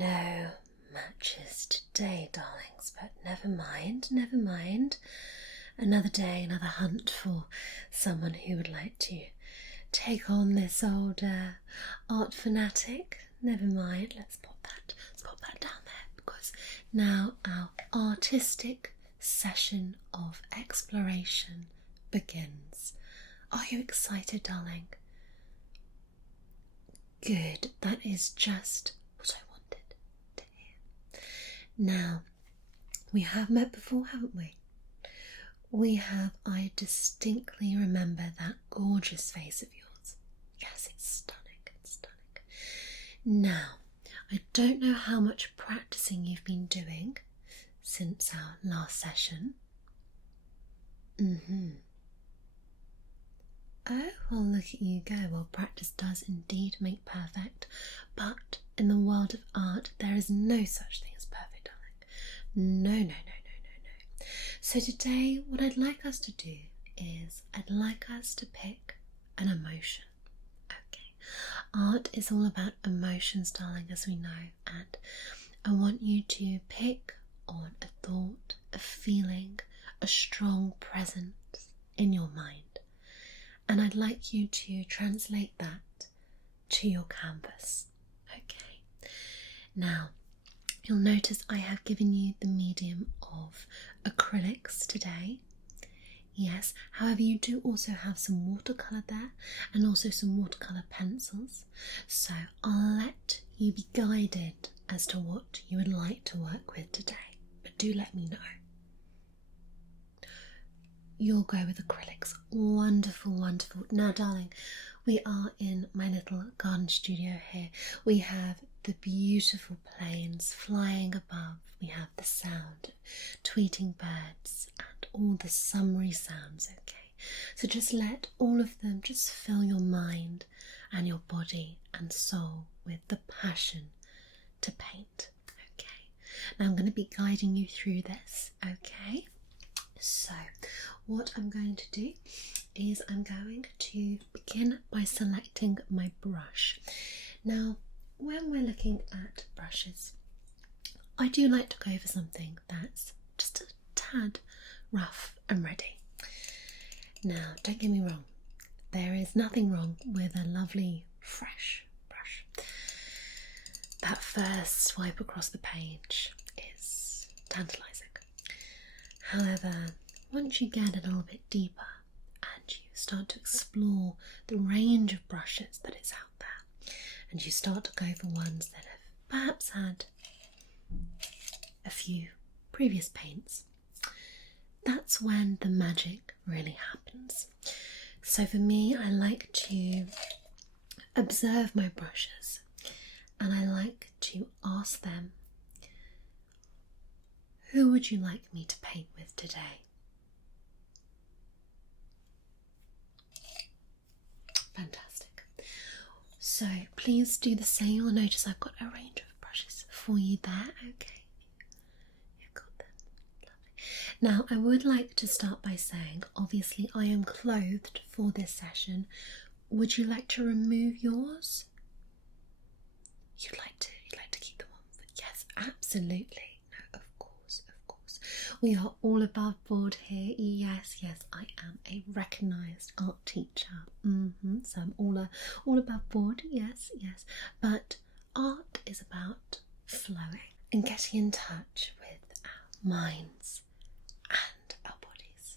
No matches today, darlings, but never mind, never mind. Another day, another hunt for someone who would like to take on this old art fanatic. Never mind, let's pop that down there, because now our artistic session of exploration begins. Are you excited, darling? Good, that is just what I wanted to hear. Now, we have met before, haven't we? We have. I distinctly remember that gorgeous face of yours. Yes, it's stunning, it's stunning. Now, I don't know how much practicing you've been doing since our last session. Oh, well, look at you go. Well, practice does indeed make perfect, but in the world of art, there is no such thing as perfect, darling. No. So today, what I'd like us to do is I'd like us to pick an emotion. Okay, art is all about emotions, darling, as we know, and I want you to pick on a thought, a feeling, a strong presence in your mind. And I'd like you to translate that to your canvas. Okay. Now, you'll notice I have given you the medium of acrylics today. Yes, however, you do also have some watercolour there and also some watercolour pencils. So I'll let you be guided as to what you would like to work with today. But do let me know. You'll go with acrylics. Wonderful, wonderful. Now, darling, we are in my little garden studio here. We have the beautiful planes flying above. We have the sound of tweeting birds and all the summery sounds, okay? So just let all of them just fill your mind and your body and soul with the passion to paint, okay? Now I'm going to be guiding you through this, okay? So what I'm going to do is I'm going to begin by selecting my brush. Now, when we're looking at brushes, I do like to go for something that's just a tad rough and ready. Now, don't get me wrong, there is nothing wrong with a lovely fresh brush. That first swipe across the page is tantalising. However, once you get a little bit deeper and you start to explore the range of brushes that is out there, and you start to go for ones that have perhaps had a few previous paints, that's when the magic really happens. So for me, I like to observe my brushes and I like to ask them, who would you like me to paint with today? Fantastic. So please do the same. You'll notice I've got a range of brushes for you there. Okay, you've got them. Lovely. Now I would like to start by saying, obviously I am clothed for this session. Would you like to remove yours? You'd like to keep them on? Yes, absolutely. We are all above board here. Yes, I am a recognised art teacher. So I'm all above board. Yes. But art is about flowing and getting in touch with our minds and our bodies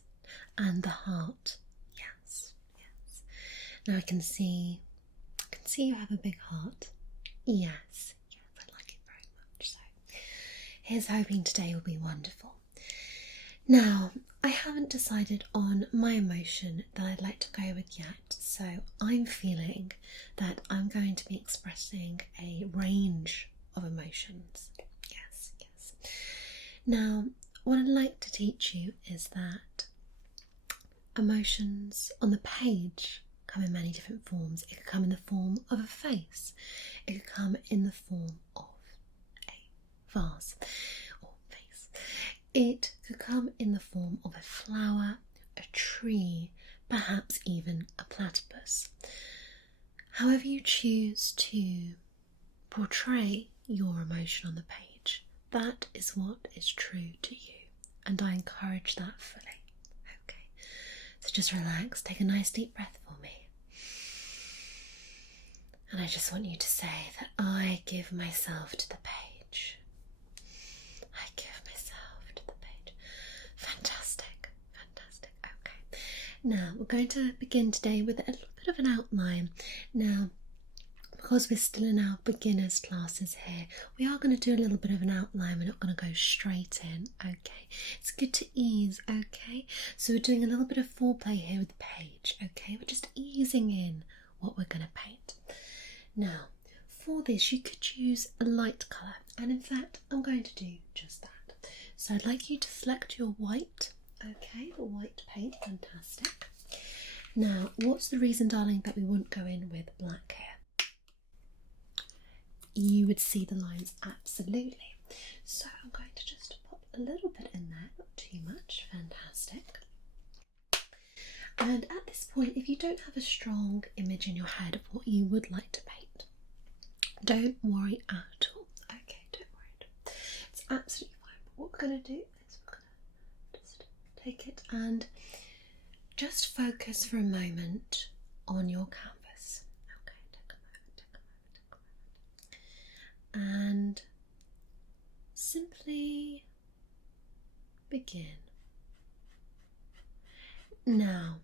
and the heart. Yes. Now I can see you have a big heart. Yes, I like it very much. So here's hoping today will be wonderful. Now, I haven't decided on my emotion that I'd like to go with yet, so I'm feeling that I'm going to be expressing a range of emotions. Yes. Now, what I'd like to teach you is that emotions on the page come in many different forms. It could come in the form of a face. It could come in the form of a vase or face. It could come in the form of a flower, a tree, perhaps even a platypus. However you choose to portray your emotion on the page. That is what is true to you, and I encourage that fully. Okay, so just relax, take a nice deep breath for me. And I just want you to say that I give myself to the page. I give myself to the page. Fantastic, fantastic. Okay, now we're going to begin today with a little bit of an outline. Now, because we're still in our beginners classes here, we are going to do a little bit of an outline. We're not going to go straight in, okay? It's good to ease, okay? So we're doing a little bit of foreplay here with the page, okay? We're just easing in what we're going to paint. Now, for this, you could use a light colour, and in fact, I'm going to do just that. So I'd like you to select your white, okay? The white paint, fantastic. Now, what's the reason, darling, that we wouldn't go in with black here? You would see the lines, absolutely. So I'm going to just pop a little bit in there, not too much, fantastic. And at this point, if you don't have a strong image in your head of what you would like to paint, don't worry at all. Okay, don't worry. It's absolutely fine. But what we're going to do is we're going to just take it and just focus for a moment on your canvas. Okay, take a moment. And simply begin. Now,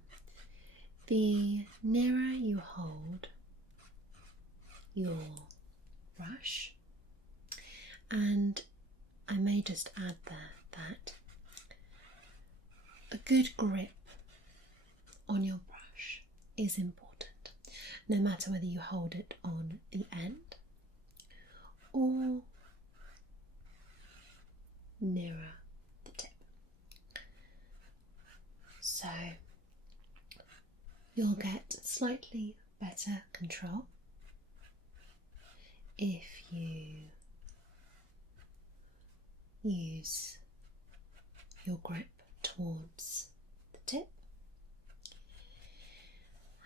the nearer you hold your brush, and I may just add there that a good grip on your brush is important, no matter whether you hold it on the end or nearer the tip. So you'll get slightly better control if you use your grip towards the tip.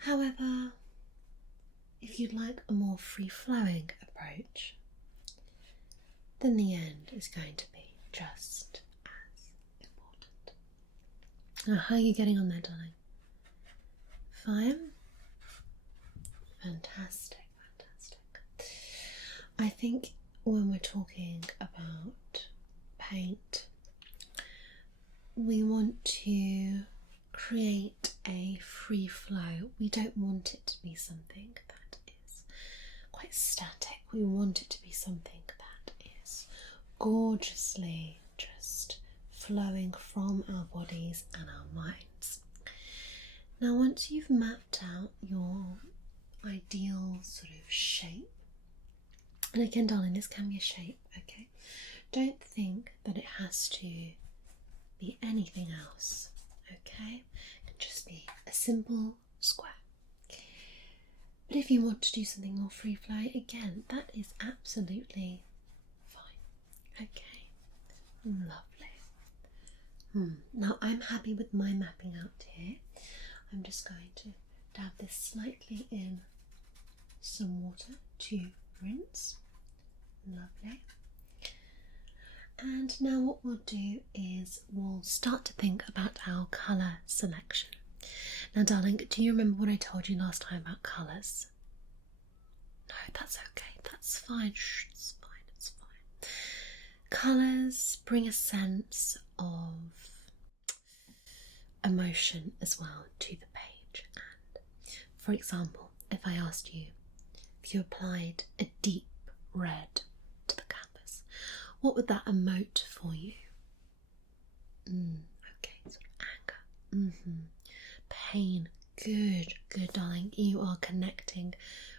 However, if you'd like a more free-flowing approach, then the end is going to be just as important. Now, how are you getting on there, darling? Fine? Fantastic, fantastic. I think when we're talking about paint, we want to create a free flow. We don't want it to be something that is quite static. We want it to be something that is gorgeously just flowing from our bodies and our minds. Now, once you've mapped out your ideal sort of shape, and again, darling, this can be a shape, okay? Don't think that it has to be anything else, okay? It can just be a simple square. But if you want to do something more free flowing, again, that is absolutely fine, okay? Lovely. Now, I'm happy with my mapping out here. I'm just going to dab this slightly in some water to rinse. Lovely. And now what we'll do is we'll start to think about our colour selection. Now, darling, do you remember what I told you last time about colours? No, that's okay. That's fine. Shh, it's fine. It's fine. Colours bring a sense of emotion as well to the page. And for example, if I asked you if you applied a deep red to the canvas, what would that emote for you? Okay, sort of anger. Pain. Good, good, darling. You are connecting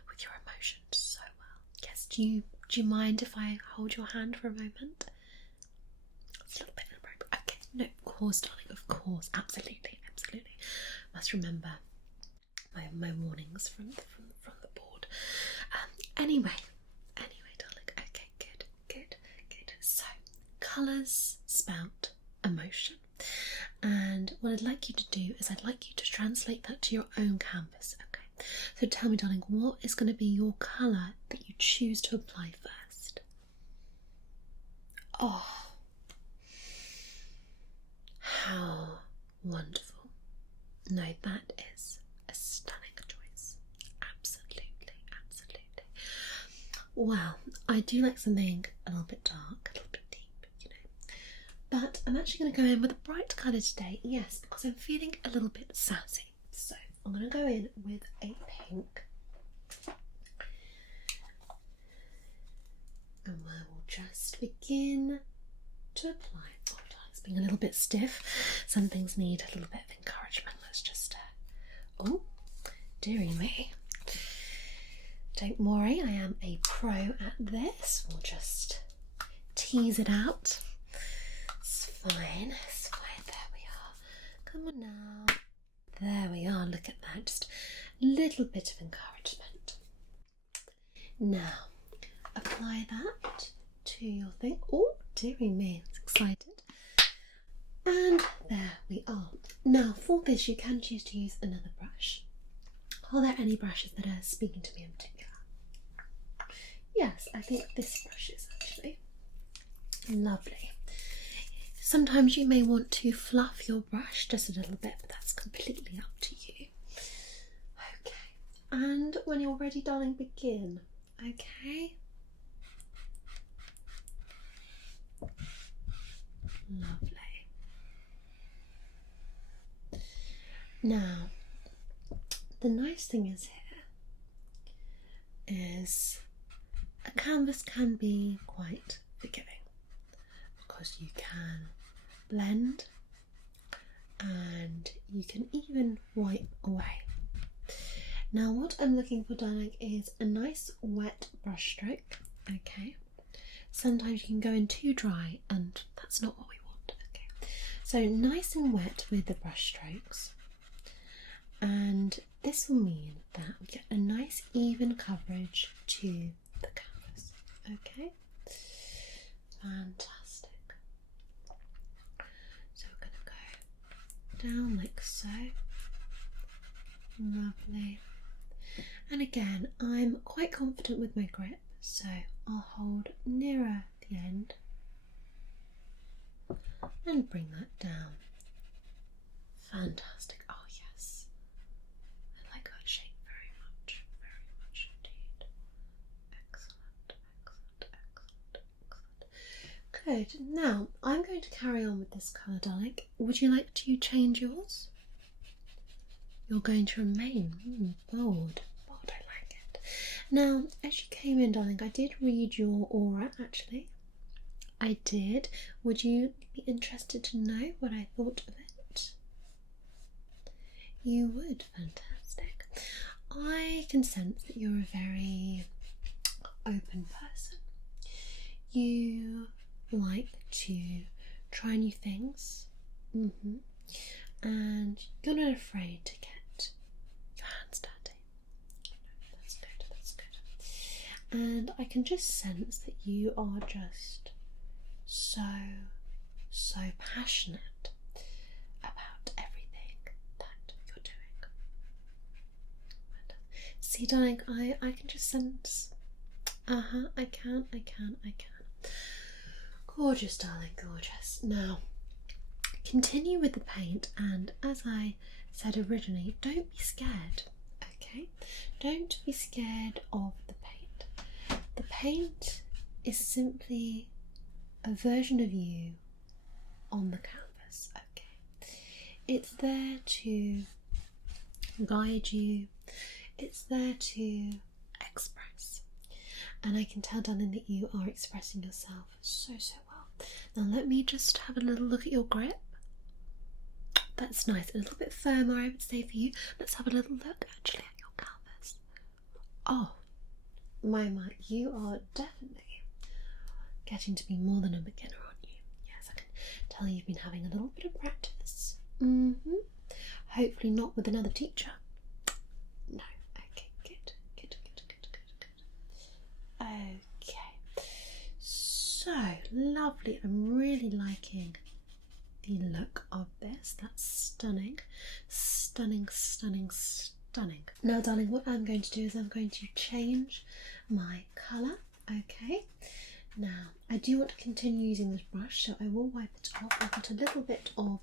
with your emotions so well. Yes, do you mind if I hold your hand for a moment? It's a little bit inappropriate. Okay, no, of course, darling, of course, absolutely, absolutely. Must remember my warnings from the board. Anyway, darling. Okay, good. So, colours spout emotion, and what I'd like you to do is I'd like you to translate that to your own canvas. Okay, So tell me, darling, what is going to be your colour that you choose to apply first? Oh, how wonderful. No, that is a stunning choice. Absolutely, absolutely. Well, I do like something a little bit dark, a little bit deep, you know. But I'm actually going to go in with a bright colour today, yes, because I'm feeling a little bit sassy. So I'm going to go in with a pink. And I will just begin to apply. Oh, it's being a little bit stiff. Some things need a little bit of encouragement. Let's just, oh, dearie me. Don't worry, I am a pro at this. We'll just tease it out. It's fine, it's fine. There we are. Come on now. There we are, look at that. Just a little bit of encouragement. Now, apply that to your thing. Oh, dearie me, it's excited. And there we are. Now, for this, you can choose to use another brush. Are there any brushes that are speaking to me in particular? Yes, I think this brush is actually lovely. Sometimes you may want to fluff your brush just a little bit, but that's completely up to you. Okay, and when you're ready, darling, begin. Okay. Lovely. Now, the nice thing is here is a canvas can be quite forgiving because you can blend and you can even wipe away. Now what I'm looking for, darling, is a nice wet brush stroke. Okay, sometimes you can go in too dry and that's not what we want. Okay, so nice and wet with the brush strokes, and this will mean that we get a nice even coverage to the canvas. Okay, fantastic. So we're going to go down like so. Lovely. And again, I'm quite confident with my grip, so I'll hold nearer the end and bring that down. Fantastic. Oh yes, I like that shape very much indeed. Excellent, excellent, excellent, excellent. Good. Now I'm going to carry on with this colour, darling. Would you like to change yours? You're going to remain bold. Bold, I like it. Now, as you came in, darling, I did read your aura, actually. I did. Would you be interested to know what I thought of it? You would. Fantastic. I can sense that you're a very open person. You like to try new things. And you're not afraid to get your hands dirty. That's good, that's good. And I can just sense that you are just so passionate about everything that you're doing. See, darling, I can just sense. I can. Gorgeous, darling, gorgeous. Now, continue with the paint, and as I said originally, don't be scared, okay? Don't be scared of the paint. The paint is simply a version of you on the canvas, okay? It's there to guide you, it's there to express. And I can tell, darling, that you are expressing yourself so well. Now let me just have a little look at your grip. That's nice, a little bit firmer, I would say, for you. Let's have a little look actually at your canvas. Oh, my, you are definitely getting to be more than a beginner, aren't you? Yes, I can tell you've been having a little bit of practice. Hopefully not with another teacher. No, okay, good. Okay, so lovely. I'm really liking the look of this. That's stunning. Stunning. Now, darling, what I'm going to do is I'm going to change my colour. Okay. Now, I do want to continue using this brush, so I will wipe it off. I've got a little bit of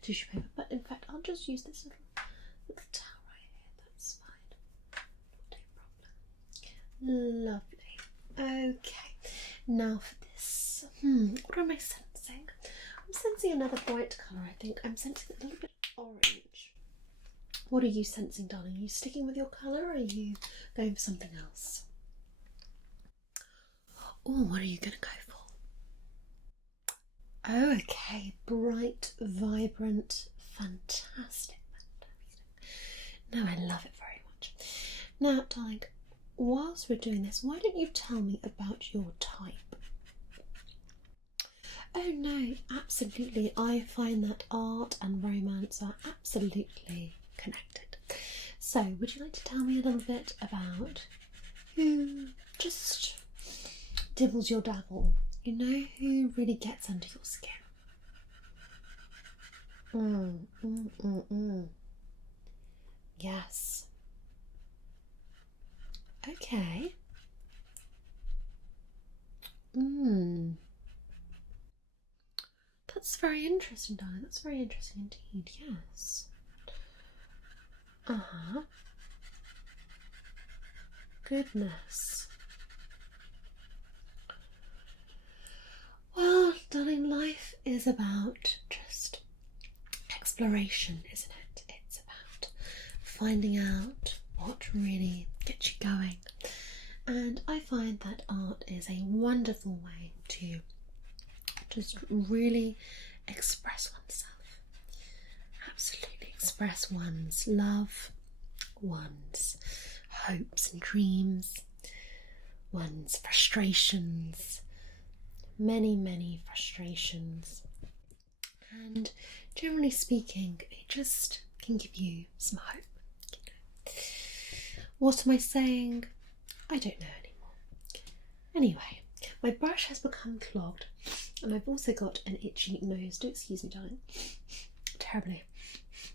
tissue paper, but in fact, I'll just use this little towel right here. That's fine. Not a problem. Lovely. Okay. Now for this. What am I sensing? I'm sensing another bright colour, I think. I'm sensing a little bit of orange. What are you sensing, darling? Are you sticking with your colour, or are you going for something else? Oh, what are you going to go for? Oh, okay. Bright, vibrant, fantastic. No, I love it very much. Now, darling, whilst we're doing this, why don't you tell me about your type? Oh no, absolutely. I find that art and romance are absolutely connected. So, would you like to tell me a little bit about who just dibbles your dabble? You know, who really gets under your skin? Yes. Okay. That's very interesting, darling. That's very interesting indeed, yes. Goodness. Well, darling, life is about just exploration, isn't it? It's about finding out what really gets you going. And I find that art is a wonderful way to just really express oneself. Absolutely express one's love, one's hopes and dreams, one's frustrations, many frustrations. And generally speaking, it just can give you some hope. What am I saying? I don't know anymore. Anyway, my brush has become clogged, and I've also got an itchy nose. Do excuse me, darling.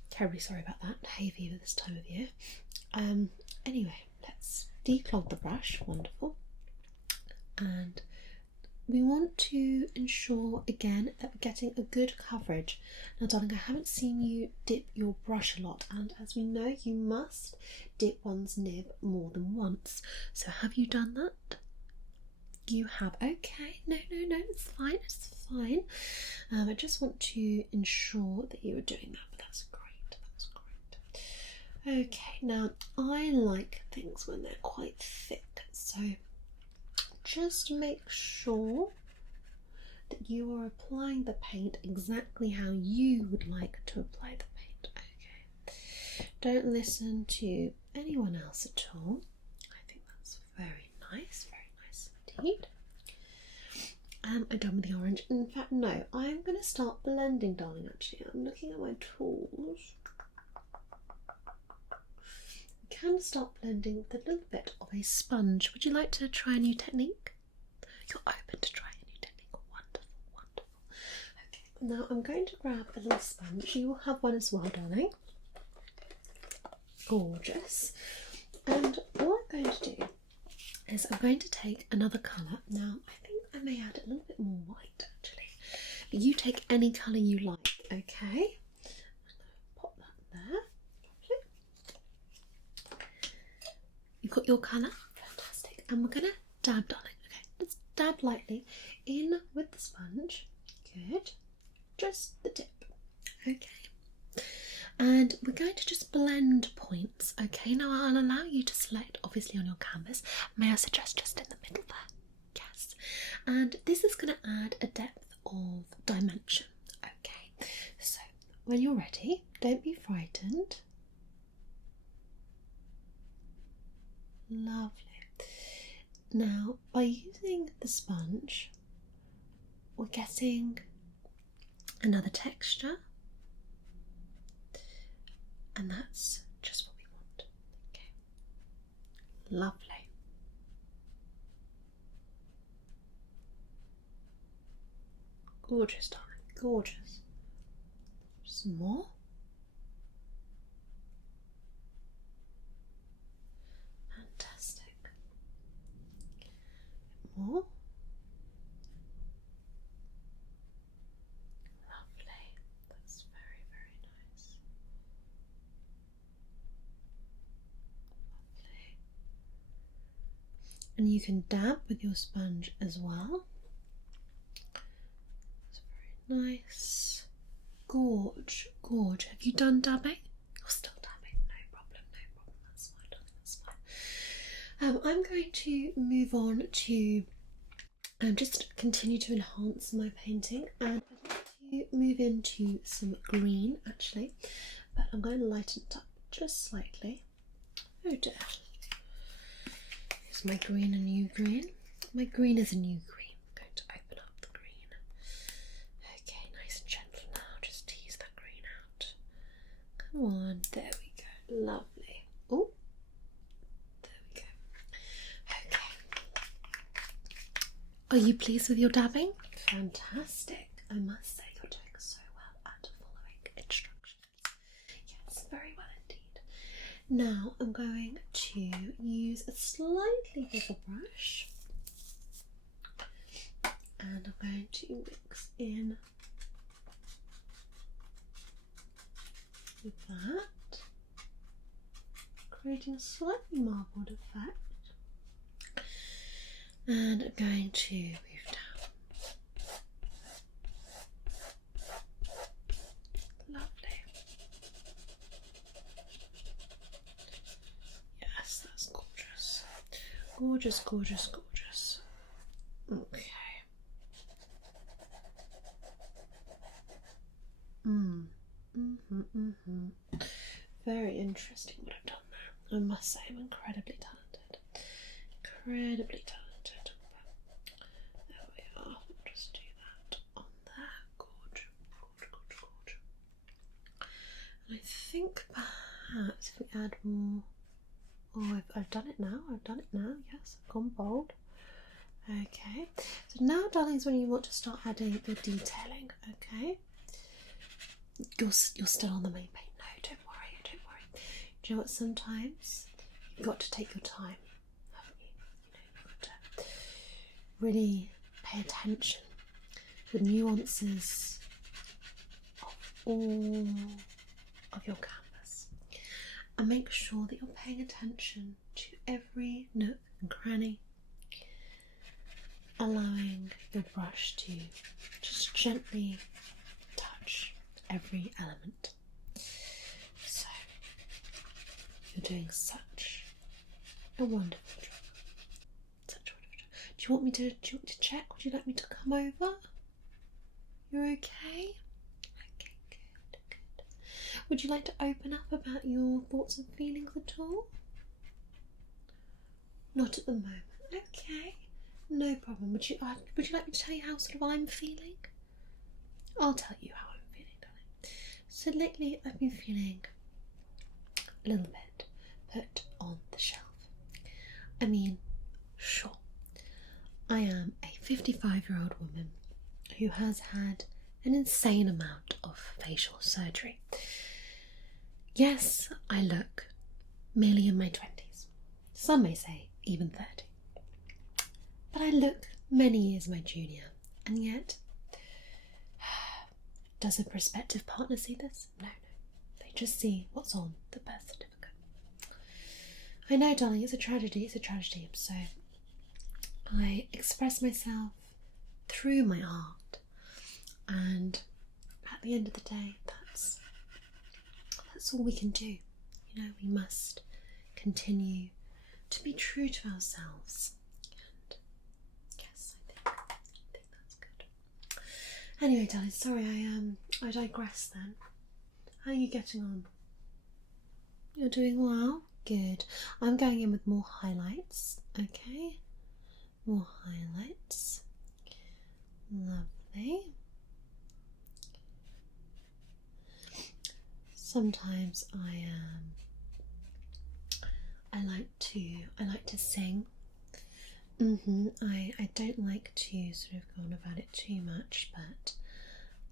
Terribly sorry about that. Hay fever this time of year. Anyway, let's declog the brush. Wonderful. And we want to ensure again that we're getting a good coverage. Now, darling, I haven't seen you dip your brush a lot, and as we know, you must dip one's nib more than once. So have you done that? You have. Okay. No, it's fine. I just want to ensure that you are doing that, but that's great. Okay, now I like things when they're quite thick, so just make sure that you are applying the paint exactly how you would like to apply the paint. Okay, don't listen to anyone else at all. I think that's very nice indeed. I'm done with the orange. In fact, no, I'm going to start blending, darling, actually. I'm looking at my tools. We can start blending with a little bit of a sponge. Would you like to try a new technique? You're open to try a new technique. Wonderful. Okay, now I'm going to grab a little sponge. You will have one as well, darling. Gorgeous. And what I'm going to do is I'm going to take another colour. Now, I think I may add a little bit more white actually. But you take any colour you like, okay? I'm going to pop that there. You've got your colour? Fantastic. And we're going to dab, darling. Okay, let's dab lightly in with the sponge. Good. Just the tip. Okay. And we're going to just blend points, okay? Now I'll allow you to select, obviously, on your canvas. May I suggest just in the middle there? Yes. And this is going to add a depth of dimension, okay? So when you're ready, don't be frightened. Lovely. Now, by using the sponge, we're getting another texture. And that's just what we want. Okay. Lovely. Gorgeous, darling. Gorgeous. Some more. Wonderful. Lovely. That's very, very nice. Lovely. And you can dab with your sponge as well. That's very nice. Gorge, gorge. Have you done dabbing? You're still dabbing. No problem, no problem. That's fine, darling, that's fine. I'm going to move on to just continue to enhance my painting, and I'd like to move into some green actually, but I'm going to lighten it up just slightly. Oh dear. Here's my green, a new green. My green is a new green. I'm going to open up the green. Okay, nice and gentle now. Just tease that green out. Come on, there we go. Lovely. Oh, there we go. Okay. Are you pleased with your dabbing? Fantastic. I must say you're doing so well at following instructions. Yes, very well indeed. Now I'm going to use a slightly bigger brush, and I'm going to mix in with that, creating a slightly marbled effect. And I'm going to move down. Lovely. Yes, that's gorgeous. Gorgeous, gorgeous, gorgeous. Okay. Very interesting what I've done there. I must say I'm incredibly talented. Incredibly talented. There we are. I'll just do that on there. Gorge, gorge, gorge, gorge. And I think perhaps if we add more. Oh, I've done it now. I've done it now. Yes, I've gone bold. Okay. So now, darlings, when you want to start adding the detailing, okay? You're still on the main paint. No, don't worry, don't worry. Do you know what? Sometimes you've got to take your time, haven't you? You know, you've got to really pay attention to the nuances of all of your canvas, and make sure that you're paying attention to every nook and cranny, allowing your brush to just gently touch every element. So you're doing such a wonderful job. Such a wonderful job. Do you want me to check? Would you like me to come over? You're okay? Okay, good, good. Would you like to open up about your thoughts and feelings at all? Not at the moment. Okay, no problem. Would you like me to tell you how sort of I'm feeling? I'll tell you how I'm feeling, darling. So lately I've been feeling a little bit put on the shelf. I mean, sure, I am a 55-year-old woman who has had an insane amount of facial surgery. Yes, I look merely in my 20s. Some may say even 30. But I look many years my junior, and yet, does a prospective partner see this? No, no. They just see what's on the birth certificate. I know, darling, it's a tragedy, so I express myself through my art, and at the end of the day, that's all we can do. You know, we must continue to be true to ourselves. And yes, I think that's good. Anyway, darling, sorry, I digress then. How are you getting on? You're doing well? Good. I'm going in with more highlights, okay? More highlights. Lovely. Sometimes I like to sing. I don't like to sort of go on about it too much, but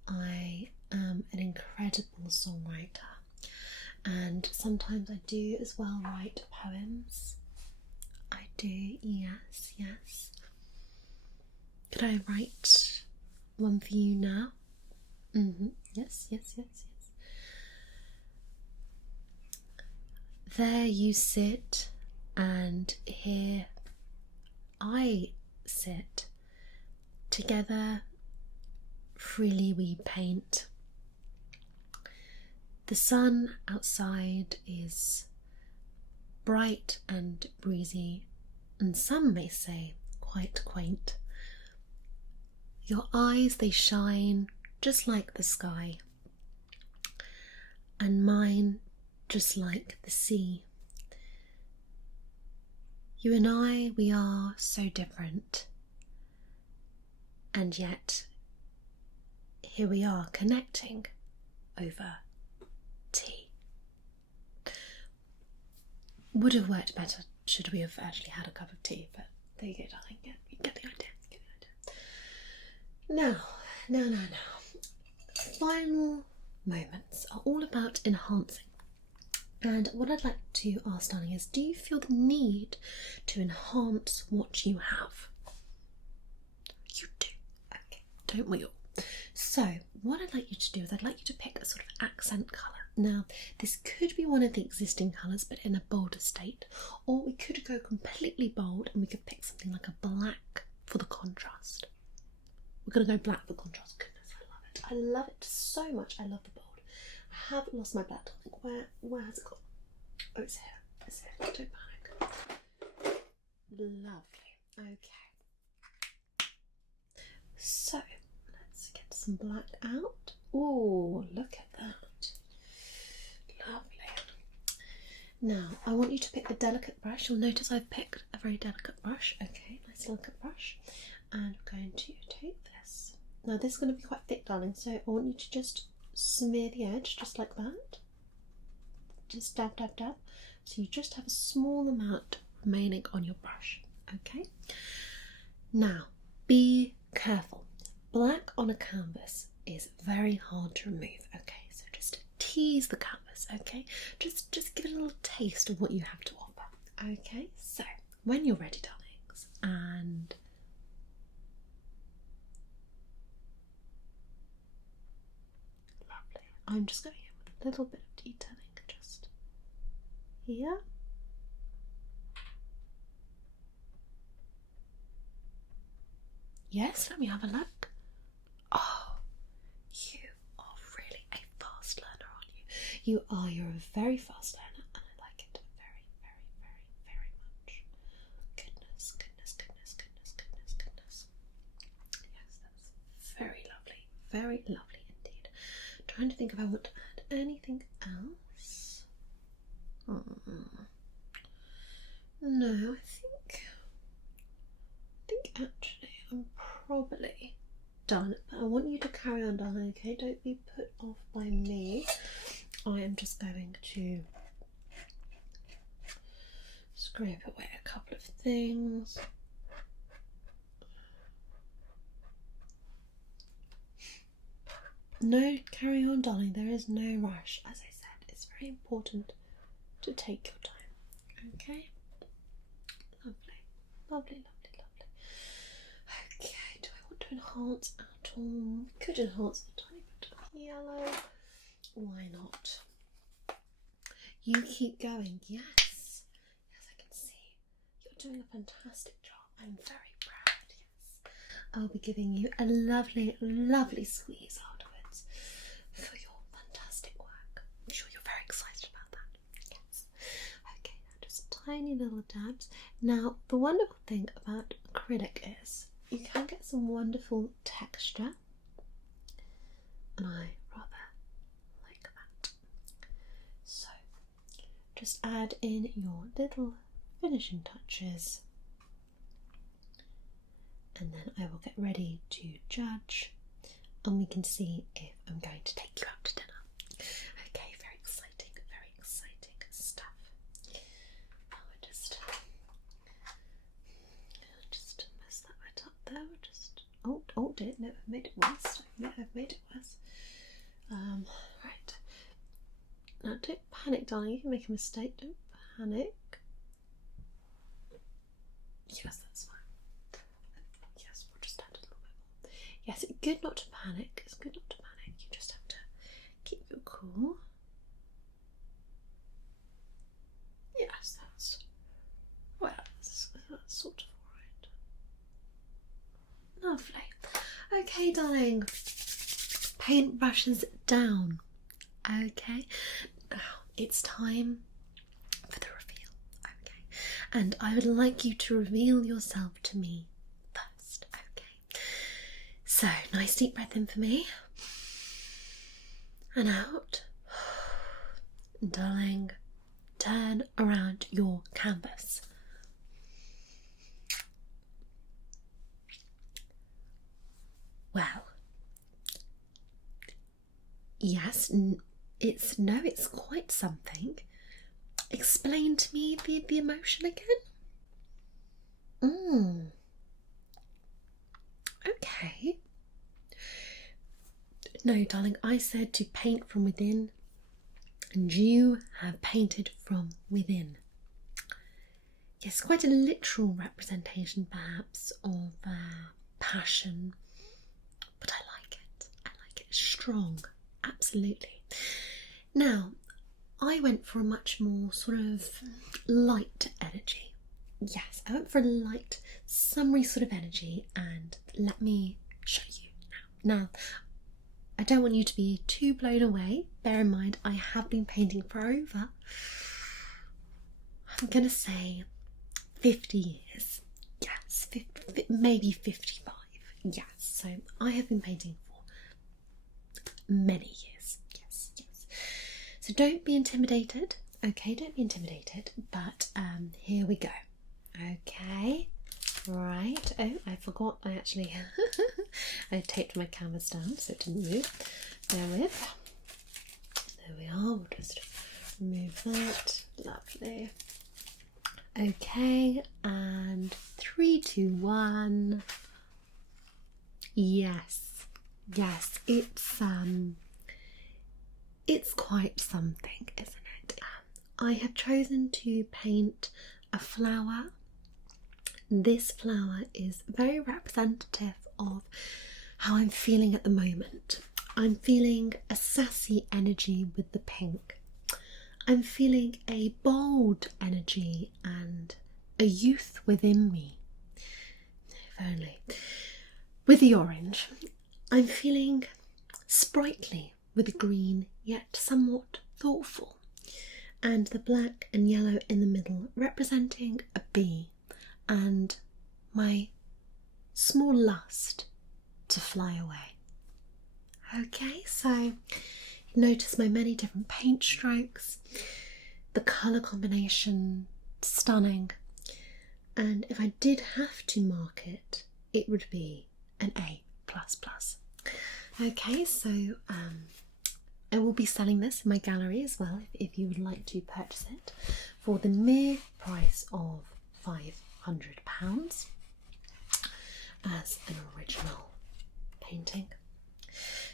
I am an incredible songwriter, and sometimes I do as well write poems. I do, yes. Could I write one for you now? Yes, yes, yes, yes. There you sit, and here I sit. Together, freely we paint. The sun outside is bright and breezy, and some may say quite quaint. Your eyes, they shine just like the sky, and mine just like the sea. You and I, we are so different, and yet here we are connecting over tea. Would have worked better should we have actually had a cup of tea, but there you go, darling. Yeah, you get the idea. Now. Final moments are all about enhancing. And what I'd like to ask, darling, is do you feel the need to enhance what you have? You do. Okay, don't we all? So what I'd like you to do is I'd like you to pick a sort of accent colour. Now, this could be one of the existing colours but in a bolder state, or we could go completely bold and we could pick something like a black for the contrast. We're going to go black for contrast. Goodness, I love it. I love it so much. I love the bold. I haven't lost my black, darling. Where has it gone? Oh, it's here. It's here. Don't panic. Lovely. Okay. So, let's get some black out. Oh, look at that. Lovely. Now, I want you to pick a delicate brush. You'll notice I've picked a very delicate brush. Okay, nice delicate brush. And I'm going to take this. Now, this is going to be quite thick, darling, so I want you to just smear the edge, just like that. Just dab, dab, dab. So you just have a small amount remaining on your brush. Okay? Now, be careful. Black on a canvas is very hard to remove. Okay, so just tease the canvas. Okay, just give it a little taste of what you have to offer. Okay, so when you're ready, darlings, and lovely. I'm just going in with a little bit of detailing just here. Yes, let me have a look. Oh, you are really a fast learner, aren't you? You are, you're a very fast learner, and I like it very, very, very, very much. Goodness, goodness, goodness, goodness, goodness, goodness. Yes, that's very lovely. Very lovely indeed. Trying to think if I want to add anything else. No, I think actually I'm probably done. But I want you to carry on, darling, okay? Don't be put off by me. I am just going to scrape away a couple of things. No, carry on, darling. There is no rush. As I said, it's very important to take your time. Okay? Lovely, lovely, lovely, lovely. Okay, do I want to enhance at all? We could enhance a tiny bit of yellow. Why not? You keep going. Yes. Yes, I can see. You're doing a fantastic job. I'm very proud. Yes. I'll be giving you a lovely, lovely squeeze afterwards for your fantastic work. I'm sure you're very excited about that. Yes. Okay, now just tiny little dabs. Now, the wonderful thing about acrylic is you can get some wonderful texture, and I rather like that. So, just add in your little finishing touches, and then I will get ready to judge, and we can see if I'm going to take you out to dinner. Okay, very exciting stuff. Now I just mess that right up there. Oh dear, no, I've made it worse. I've made it worse. Right. Now don't panic, darling. You can make a mistake. Don't panic. Yes, that's fine. Yes, we'll just add a little Yes, it's good not to panic. It's good not to panic. You just have to keep your cool. Yes, that's sort of alright. Lovely. Okay, darling. Paintbrushes down. Okay. Now it's time for the reveal. Okay. And I would like you to reveal yourself to me first. Okay. So, nice deep breath in for me. And out. Darling, turn around your canvas. Well, yes, it's quite something. Explain to me the emotion again. Okay. No, darling, I said to paint from within, and you have painted from within. Yes, quite a literal representation, perhaps, of passion, but I like it. I like it strong, absolutely. Now, I went for a much more sort of light energy. Yes, I went for a light, summery sort of energy, and let me show you now. Now, I don't want you to be too blown away. Bear in mind, I have been painting for over, I'm going to say 50 years. Yes, maybe 55. Yes, so I have been painting for many years. Yes. So don't be intimidated. Okay, don't be intimidated. But here we go. Okay. Right. Oh, I forgot. I actually I taped my canvas down so it didn't move. Bear with. There we are. We'll just remove that. Lovely. Okay, and 3, 2, 1. Yes, it's quite something, isn't it? I have chosen to paint a flower. This flower is very representative of how I'm feeling at the moment. I'm feeling a sassy energy with the pink. I'm feeling a bold energy and a youth within me. If only. With the orange, I'm feeling sprightly with the green, yet somewhat thoughtful. And the black and yellow in the middle representing a bee and my small lust to fly away. Okay, so notice my many different paint strokes, the colour combination, stunning. And if I did have to mark it, it would be an A++. Okay, so I will be selling this in my gallery as well if you would like to purchase it for the mere price of £500 as an original painting.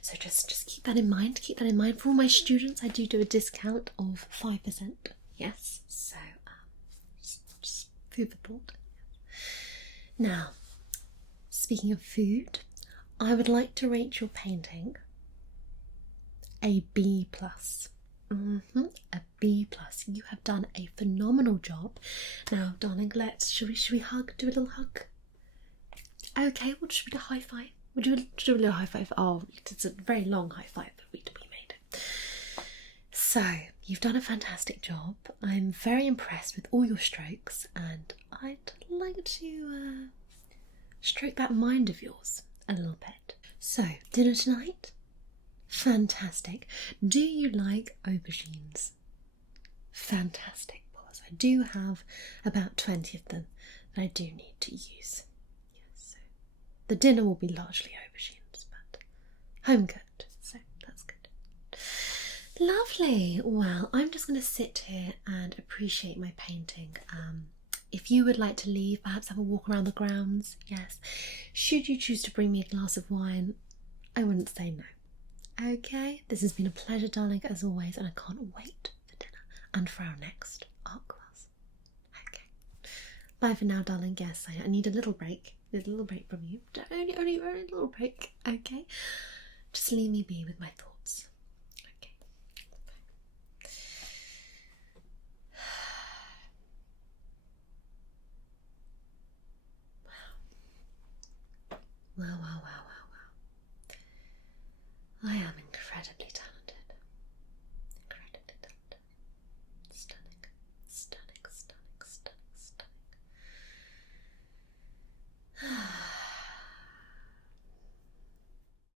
So just keep that in mind. Keep that in mind. For all my students, I do a discount of 5%. Yes, so just food for thought. Now, speaking of food, I would like to rate your painting a B+. A B+. You have done a phenomenal job. Now, darling, should we hug? Do a little hug? Okay, well, should we do a high five? Would you do a little high five? Oh, it's a very long high five, but we made it. So, you've done a fantastic job. I'm very impressed with all your strokes, and I'd like to stroke that mind of yours a little bit. So, dinner tonight? Fantastic. Do you like aubergines? Fantastic, because I do have about 20 of them that I do need to use. Yes, so the dinner will be largely aubergines, but home cooked, so that's good. Lovely. Well, I'm just going to sit here and appreciate my painting. If you would like to leave, perhaps have a walk around the grounds, yes. Should you choose to bring me a glass of wine, I wouldn't say no. Okay, this has been a pleasure, darling, as always, and I can't wait for dinner and for our next art class. Okay, bye for now, darling. Yes, I need a little break. Need a little break from you. Only a little break, okay? Just leave me be with my thoughts. Okay. Wow. I am incredibly talented.